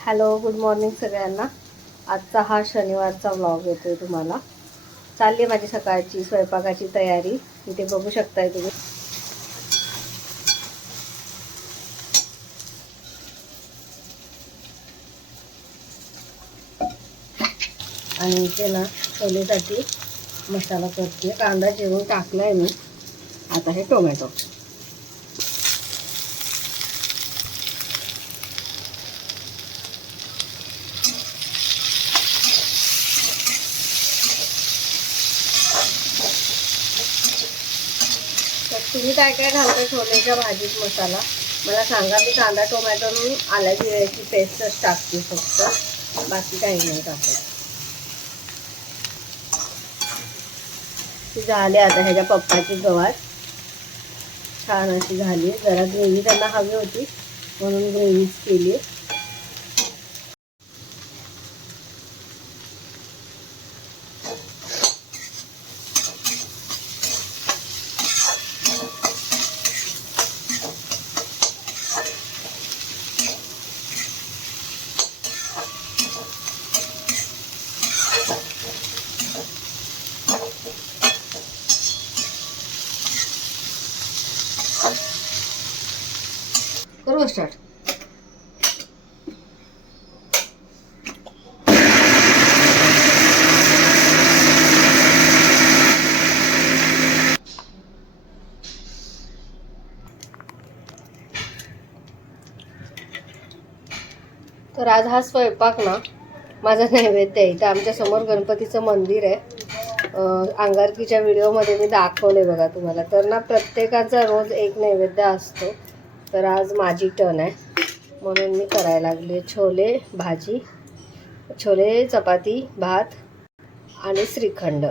Hello, good morning सगळ्यांना. आजचा हा शनिवारचा व्लॉग येतोय तुम्हाला. चालली माझी सकाळची स्वयंपाकाची तयारी. इथे बघू शकताय तुम्ही. आणि इथे ना छोलेसाठी मसाला करते. कांदा चिरून टाकलाय मी. आता हे टोमॅटो. तर तुम्ही काय काय घालता छोलेच्या भाजीत मसाला मला सांगा. मी कांदा टोमॅटो मी आल्या जिऱ्याची पेस्टच टाकते फक्त, बाकी काही नाही टाकत. ती झाली आता ह्याच्या पप्पाची गवार छान अशी झाली. जरा ग्रेव्ही त्यांना हवी होती म्हणून ग्रेव्हीच केली. करू स्टार्ट. तर आज हा स्वयंपाक ना माझा नैवेद्य आहे. इथं आमच्या समोर गणपतीचं मंदिर आहे. अंगारकीच्या व्हिडिओमध्ये मी दाखवले बघा तुम्हाला. तर ना प्रत्येकाचा रोज एक नैवेद्य असतो. तर आज माझी टर्न आहे म्हणून मी करायला लागले. छोले भाजी, छोले चपाती, भात आणि श्रीखंड.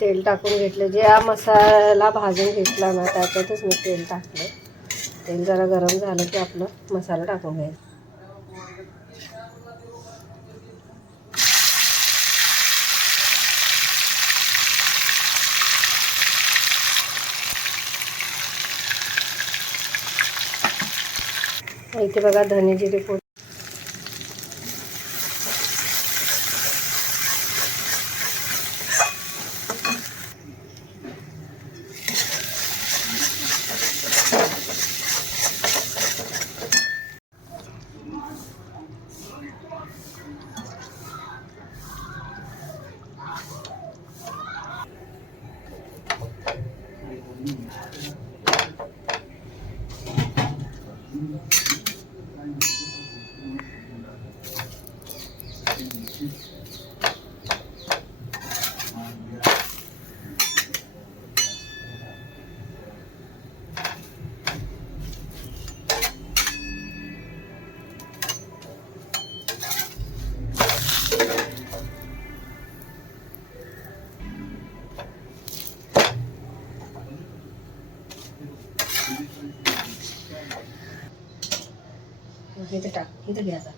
तेल टाकून घेतले. जे हा मसाला भाजून घेतला ना त्याच्यातच मी तेल टाकलं. तेल जरा गरम झालं की आपलं मसाला टाकून घ्यायचा. इथे बघा धने जिरे पूड. इथे टाक, इथे घ्या आता.